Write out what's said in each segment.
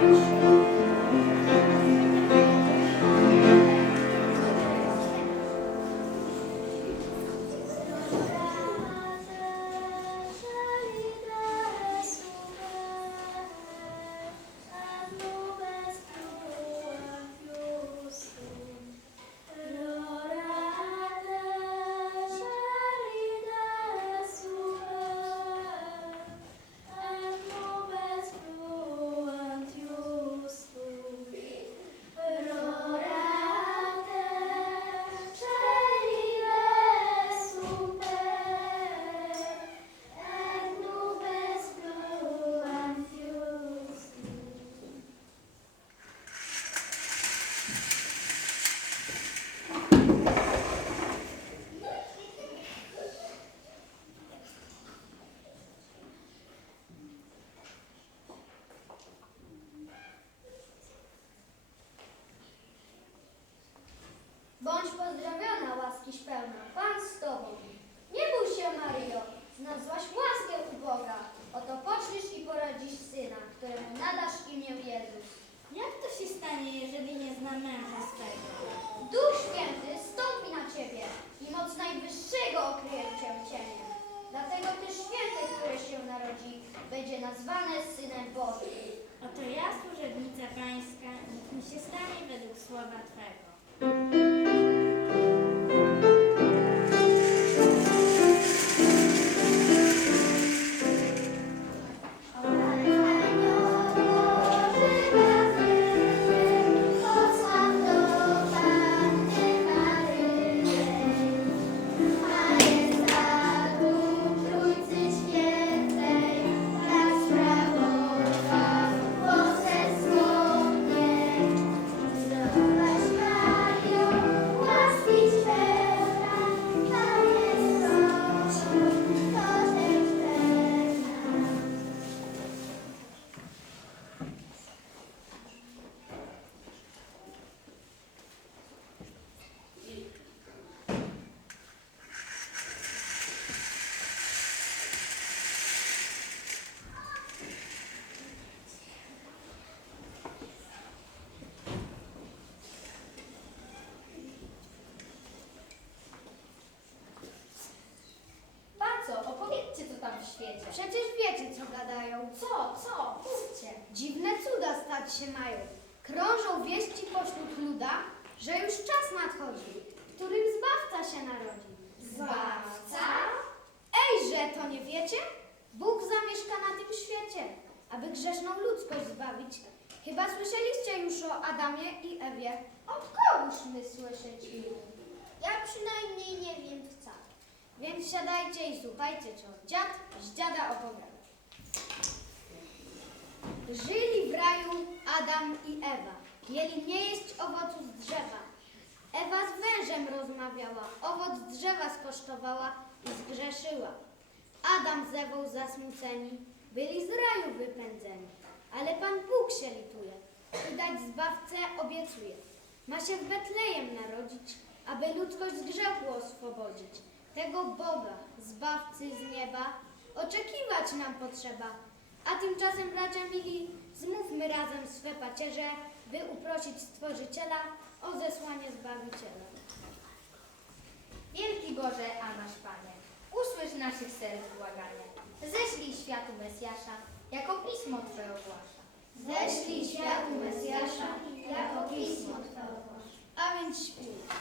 Bądź świecie. Przecież wiecie, co gadają. Co, co? Mówcie. Dziwne cuda stać się mają. Krążą wieści pośród luda, że już czas nadchodzi, w którym Zbawca się narodzi. Zbawca? Ejże, to nie wiecie? Bóg zamieszka na tym świecie, aby grzeszną ludzkość zbawić. Chyba słyszeliście już o Adamie i Ewie. Od kogoż my słyszeć? Ja przynajmniej nie wiem wcale. Więc siadajcie i słuchajcie, co dziad z dziada opowiada. Żyli w raju Adam i Ewa. Mieli nie jeść owocu z drzewa. Ewa z wężem rozmawiała, owoc drzewa skosztowała i zgrzeszyła. Adam z Ewą zasmuceni, byli z raju wypędzeni. Ale Pan Bóg się lituje i dać Zbawcę obiecuje. Ma się w Betlejem narodzić, aby ludzkość z grzechu oswobodzić. Tego Boga, Zbawcy z nieba, oczekiwać nam potrzeba. A tymczasem, bracia mili, zmówmy razem swe pacierze, by uprosić Stworzyciela o zesłanie Zbawiciela. Wielki Boże, a nasz Panie, usłysz naszych serc błaganie. Ześlij światu Mesjasza, jako pismo Twoje ogłasza. Ześlij światu Mesjasza, jako pismo Twe ogłosz. A więc śpiewaj.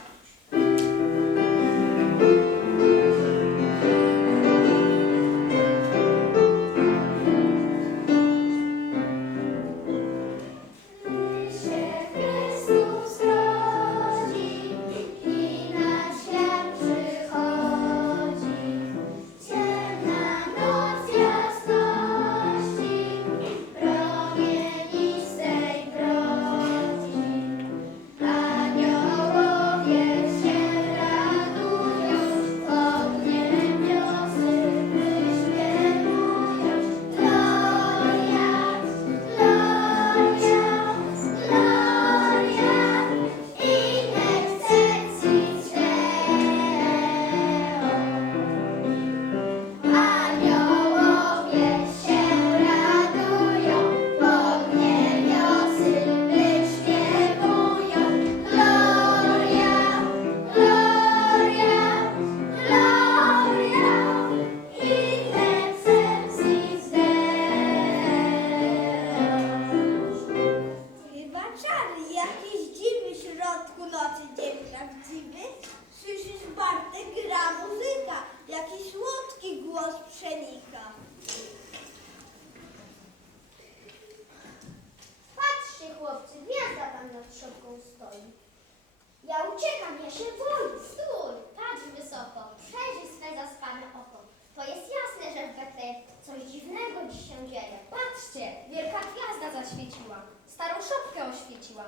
Ja uciekam, ja się boję. Stój, patrz wysoko, przejrzyj swe zaspane oko. To jest jasne, że w Betlejem coś dziwnego dziś się dzieje. Patrzcie, wielka gwiazda zaświeciła, starą szopkę oświeciła.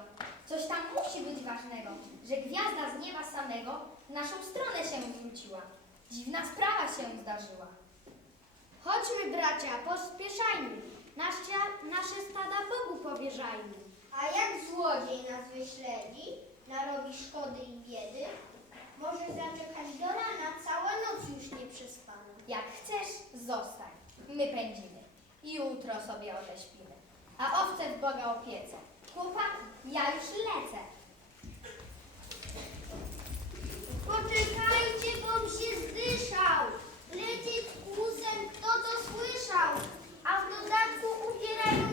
Coś tam musi być ważnego, że gwiazda z nieba samego w naszą stronę się zwróciła. Dziwna sprawa się zdarzyła. Chodźmy, bracia, pospieszajmy. Nasze, nasze stada Bogu powierzajmy. A jak złodziej nas wyśledzi, narobi szkody i biedy, może zaczekać do rana, cała noc już nie przespana. Jak chcesz, zostań. My pędzimy. Jutro sobie odeśpimy. A owce w Boga opiece. Chłopaki, ja już lecę. Poczekajcie, bom się zdyszał. Lecieć kłusem, kto to słyszał? A w dodatku upierają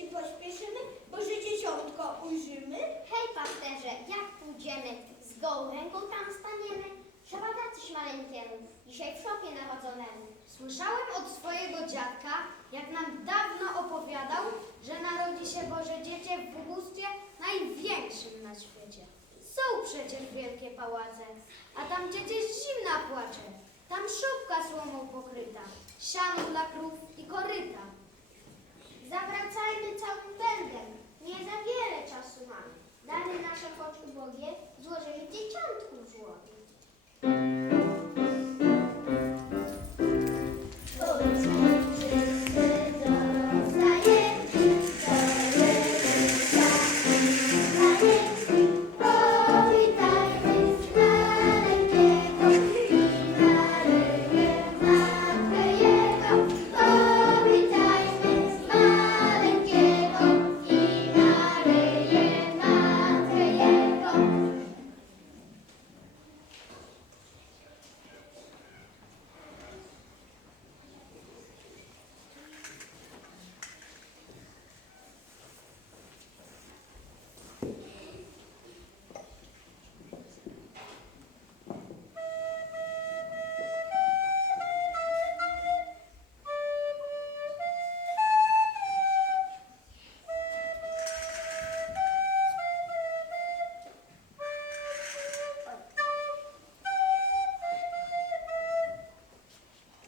pierwsi pośpieszymy, bo że dzieciątko ujrzymy? Hej pasterze, jak pójdziemy? Z gołą ręką tam staniemy? Trzeba dać coś maleńkiemu, dzisiaj w szopie narodzonemu. Słyszałem od swojego dziadka, jak nam dawno opowiadał, że narodzi się Boże Dziecię w bóstwie największym na świecie. Są przecież wielkie pałace, a tam dziecię zimna płacze. Tam szopka słomą pokryta, siano dla krów i koryta. Zawracajmy całym pędem, nie za wiele czasu mamy. Dane nasze choć ubogie, złożyli dzieciątku w żłobie.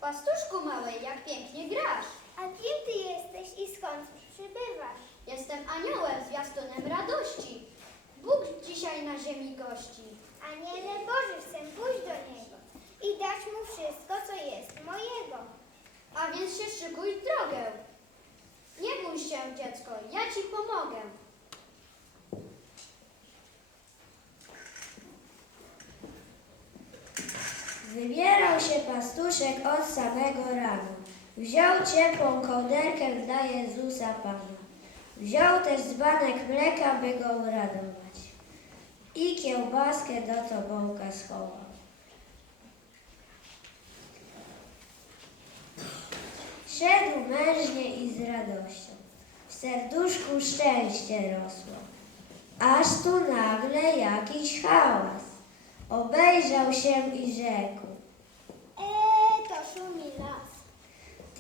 Pastuszku małej, jak pięknie grasz. A kim ty jesteś i skąd przybywasz? Jestem aniołem, zwiastunem radości. Bóg dzisiaj na ziemi gości. Aniele Boży, chcę pójść do Niego i dać Mu wszystko, co jest mojego. A więc się szykuj w drogę. Nie bój się, dziecko, ja ci pomogę. Się pastuszek od samego rana. Wziął ciepłą kołderkę dla Jezusa Pana. Wziął też dzbanek mleka, by go uradować. I kiełbaskę do tobołka schował. Szedł mężnie i z radością. W serduszku szczęście rosło. Aż tu nagle jakiś hałas. Obejrzał się i rzekł.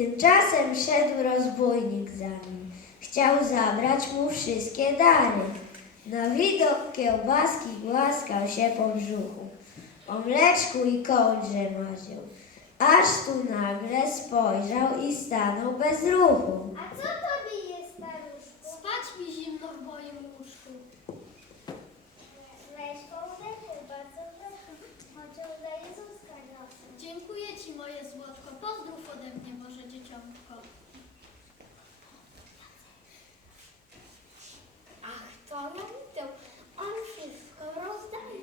Tymczasem szedł rozbójnik za nim. Chciał zabrać mu wszystkie dary. Na widok kiełbaski głaskał się po brzuchu. O mleczku i kołdrze marzył. Aż tu nagle spojrzał i stanął bez ruchu. A co tobie jest, staruszku? Spać mi zimno w moim łóżku. Weź kołderkę, bardzo proszę. Dla Jezuska. Dziękuję ci moje złotko. Pozdrów ode mnie może dzieciątko. Ach, to Lolito, on wszystko rozdaje,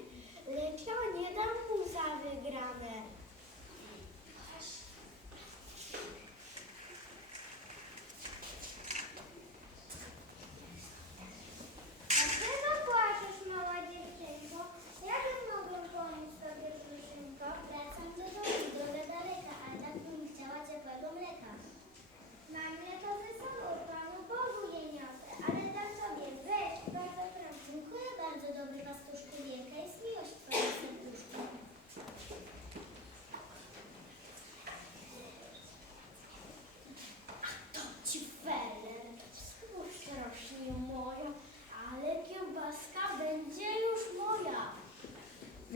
lecz ja nie dam mu za wygrane. Dlaczego płaczesz, mała dziewczynko? Jakbym mogła pomóc tobie, kruszynko? Wracam do domu, droga daleka, ale tak bym chciała ciepłego mleka. Mam mnie to ze sobą, Panu Bogu je niosę, ale dam sobie, weź, bardzo proszę. Dziękuję bardzo, dobry pastuszku, wielka jest miłość w twoim serduszku. To ci feler, spójrz rośnie moja, ale kiełbaska będzie już moja.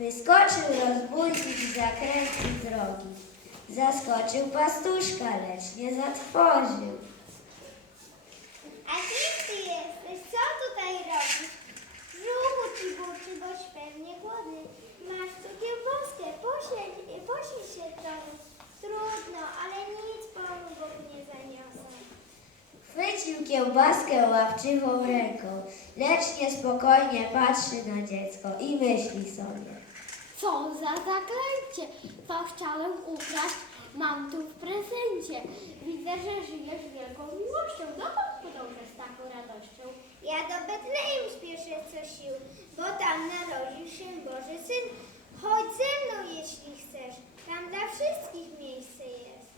Wyskoczył rozbójnik z zakrętu drogi. Zaskoczył pastuszka, lecz nie zatworzył. A kim ty jesteś? Co tutaj robisz? Brzuchu ci burczy, boś pewnie głodny. Masz tu kiełbaskę, posiedź, posiedź się trochę. Trudno, ale nic Panu Bogu nie zaniosę. Chwycił kiełbaskę łapczywą ręką, lecz niespokojnie patrzy na dziecko i myśli sobie. Co za zaklęcie! To chciałem ukraść. Mam tu w prezencie. Widzę, że żyjesz wielką miłością. Dokąd podążasz z taką radością? Ja do Betlejem spieszę co sił, bo tam narodził się Boży Syn. Chodź ze mną, jeśli chcesz, tam dla wszystkich miejsce jest.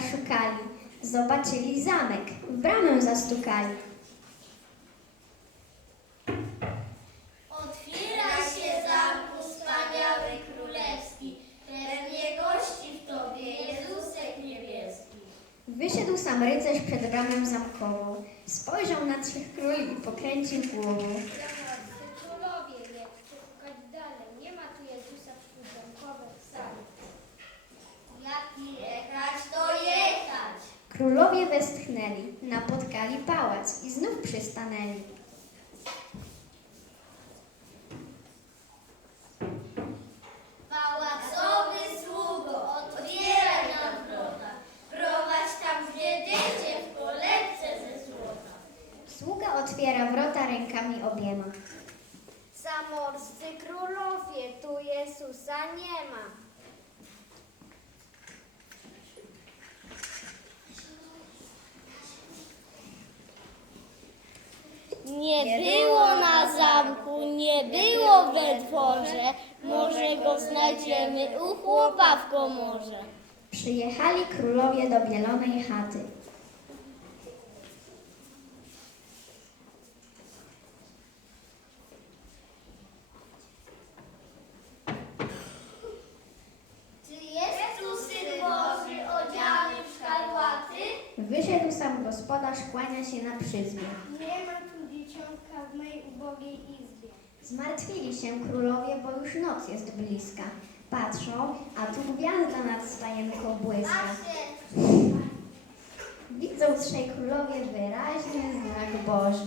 Szukali, zobaczyli zamek, w bramę zastukali. Otwiera się zamku wspaniały królewski, pewnie gości w tobie Jezusek niebieski. Wyszedł sam rycerz przed bramę zamkową, spojrzał na trzech króli i pokręcił głową. Zachodcy królowie, nie chcę szukać dalej, nie ma tu Jezusa w śródzątkowej sali. Jaki jechać to jechać. Królowie westchnęli, napotkali pałac i znów przystanęli. Pałacowy sługo, otwieraj nam wrota. Prowadź tam mnie dziecię w kolebce ze złota. Sługa otwiera wrota rękami obiema. Zamorscy królowie, tu Jezusa nie ma. Nie było na zamku, nie było we dworze. Może go znajdziemy u chłopa w komorze. Przyjechali królowie do bielonej chaty. Czy jest tu syn Boży odziany w szkarłaty? Wyszedł sam gospodarz, kłania się na przyzmie. Dzieciątka w mej ubogiej izbie. Zmartwili się królowie, bo już noc jest bliska. Patrzą, a tu gwiazda nad stajenką błyska. Widzą trzej królowie wyraźnie znak Boży.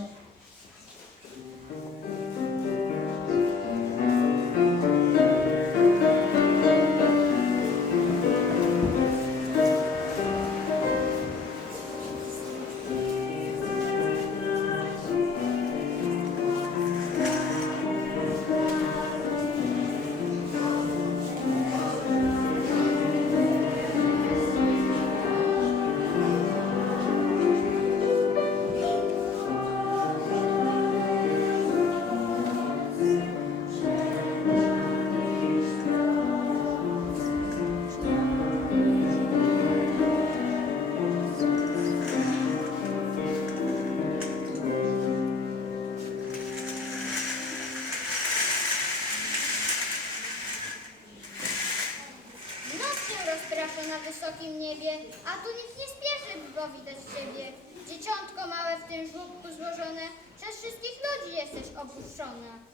Rozprasza na wysokim niebie, a tu nikt nie spieszy, by powitać Ciebie. Dzieciątko małe w tym żłobku złożone, przez wszystkich ludzi jesteś opuszczona.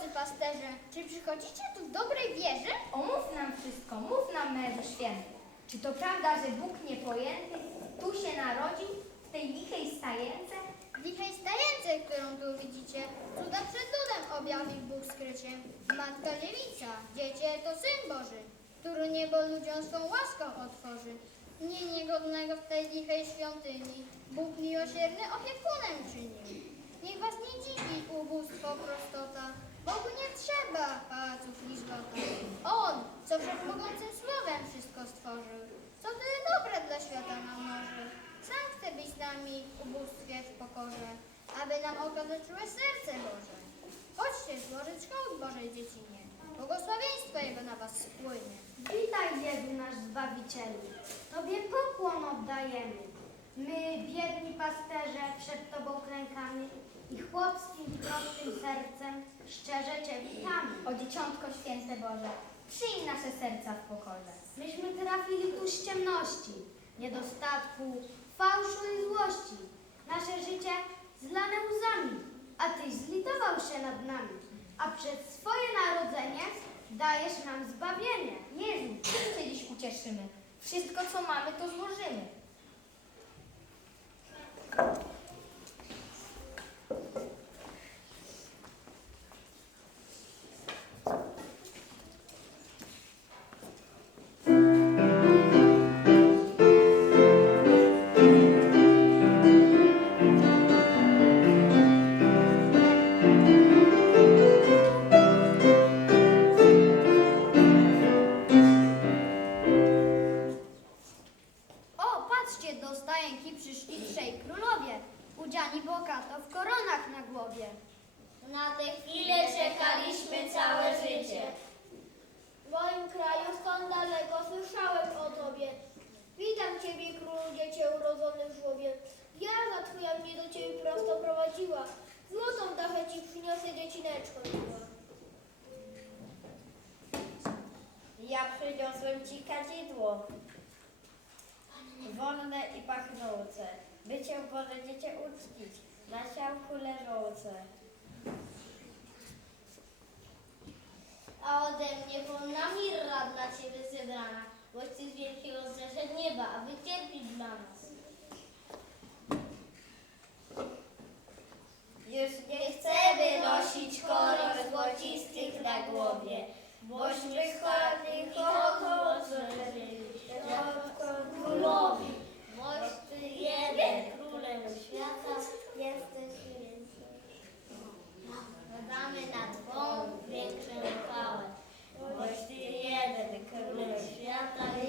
Ubodzy pasterze. Czy przychodzicie tu w dobrej wierze? Omów nam wszystko, mów nam mężu święty. Czy to prawda, że Bóg niepojęty tu się narodził, w tej lichej stajence? W lichej stajence, którą tu widzicie, cuda przed ludem objawił Bóg skrycie. Matka dziewica, dziecię to Syn Boży, który niebo ludziom swą łaską otworzy. Mnie niegodnego w tej lichej świątyni, Bóg miłosierny opiekunem czyni. Niech was nie dziwi ubóstwo, prostota, Bogu nie trzeba pałaców i złota. On, co wszechmogącym słowem wszystko stworzył, co tyle dobre dla świata nam może. Sam chce być z nami w ubóstwie, w pokorze, aby nam okazać czułe serce Boże. Chodźcie złożyć hołd Bożej dziecinie. Błogosławieństwo Jego na was spłynie. Witaj Jezu nasz Zbawicielu. Tobie pokłon oddajemy. My, biedni pasterze, przed Tobą klękamy i chłopskim, prostym sercem szczerze Cię witamy. O dzieciątko święte Boże, przyjmij nasze serca w pokorze. Myśmy trafili tu z ciemności, niedostatku, fałszu i złości. Nasze życie zlane łzami, a Tyś zlitował się nad nami, a przez swoje narodzenie dajesz nam zbawienie. Jezu, czym Cię dziś ucieszymy? Wszystko, co mamy, to złożymy. Ja przyniosłem ci kadzidło, wolne i pachnące, by cię dziecię uczcić, na siałku leżące. A ode mnie wolna mirra dla ciebie zebrana, boś ty z wielkiego zderze nieba, aby cierpić dla nas. Nie chcemy nosić koron złocistych na głowie, bośmy chłodnych koło Królowi, boś ty jeden królem świata, jesteś więcej. Damy na Twą większą chwałę, boś ty jeden królem król świata,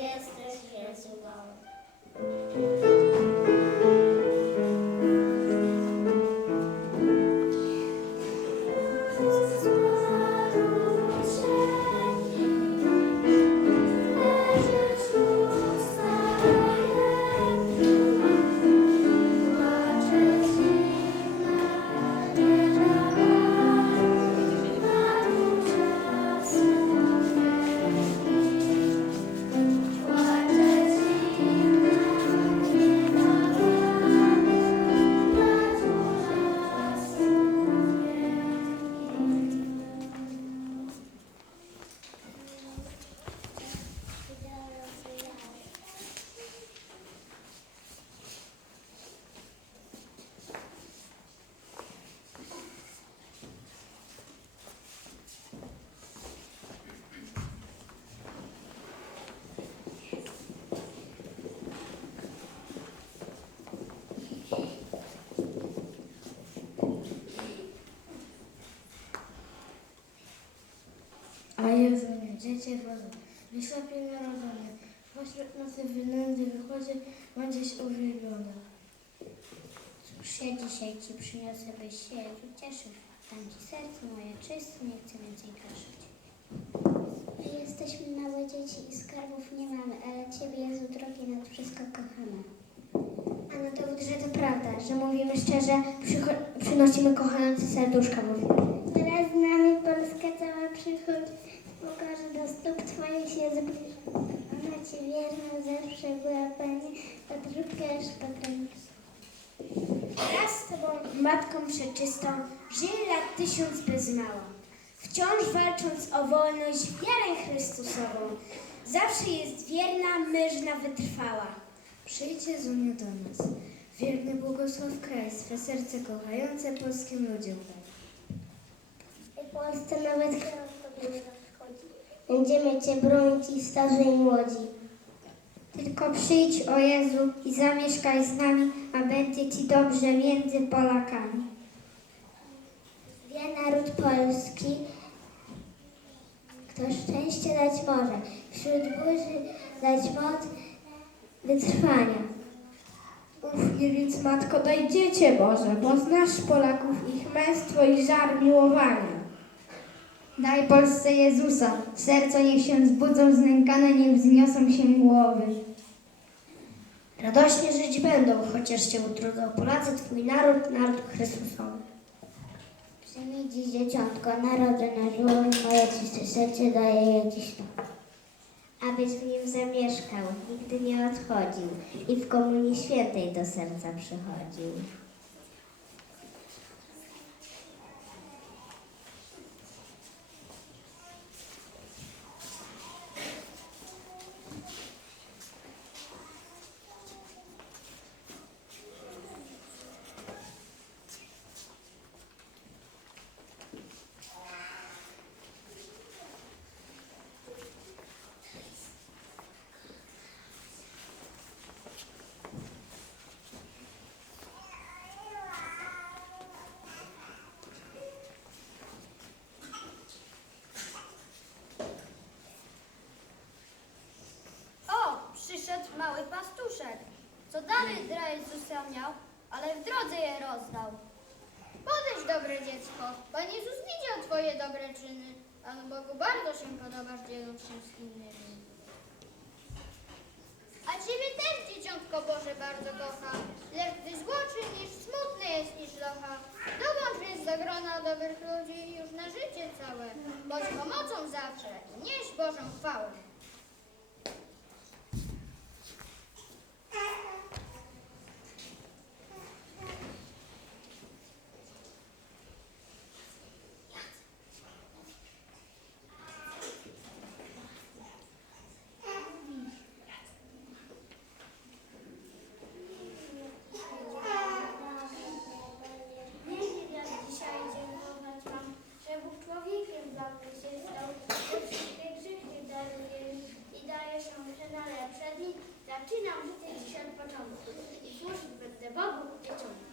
dziecię Boże, wysokie narodzone, pośród nocy wynędzy wychodzi, będziesz uwielbiona. Cóż ja dzisiaj Ci przyniosę, byś się Jezu cieszył. Dam Ci serce moje czyste, nie chcę więcej grzeszyć. My jesteśmy małe dzieci i skarbów nie mamy, ale Ciebie Jezu drogi nad wszystko kochamy. A na dowód, że to prawda, że mówimy szczerze, przynosimy kochające serduszka, mówimy. Teraz z nami Polska cała przychodzi, pokaże do stóp Twoich się zbliża. Ona Ci wierna zawsze była Pani, Patrówka aż potrąci. Wraz z Tobą, Matką Przeczystą, żyje lat tysiąc bez mała. Wciąż walcząc o wolność, wiarę Chrystusową. Zawsze jest wierna, mężna, wytrwała. Przyjdź Jezu nie do nas, wierny błogosław kraj, swe serce kochające polskim ludziom. W Polsce nawet krew. Będziemy Cię bronić i starzy i młodzi. Tylko przyjdź, o Jezu, i zamieszkaj z nami, a będzie Ci dobrze między Polakami. Wie naród polski, kto szczęście dać może, wśród burzy dać moc wytrwania. Ufnie więc, Matko, daj dziecię Boże, bo znasz Polaków, ich męstwo i żar miłowania. Daj Polsce Jezusa, serca niech się zbudzą, znękane niech wzniosą się głowy. Radośnie żyć będą, chociaż się utrudzą Polacy, Twój naród, naród Chrystusowy. Przyjmij dziś dzieciątko, narodzone żółw, moje czyste serce daje je dziś to. Abyś w nim zamieszkał, nigdy nie odchodził i w Komunii Świętej do serca przychodził. Co dalej dla Jezusa miał, ale w drodze je rozdał. Podejdź, dobre dziecko, Pan Jezus widział Twoje dobre czyny. Panu Bogu bardzo się podobasz, dzieląc się z innymi. A Ciebie też, dzieciątko Boże, bardzo kocha. Lecz gdy zło czynisz, smutny jest niż locha. Dołącz więc do grona dobrych ludzi już na życie całe. Bądź pomocą zawsze nieś Bożą chwałę. 멤버 목청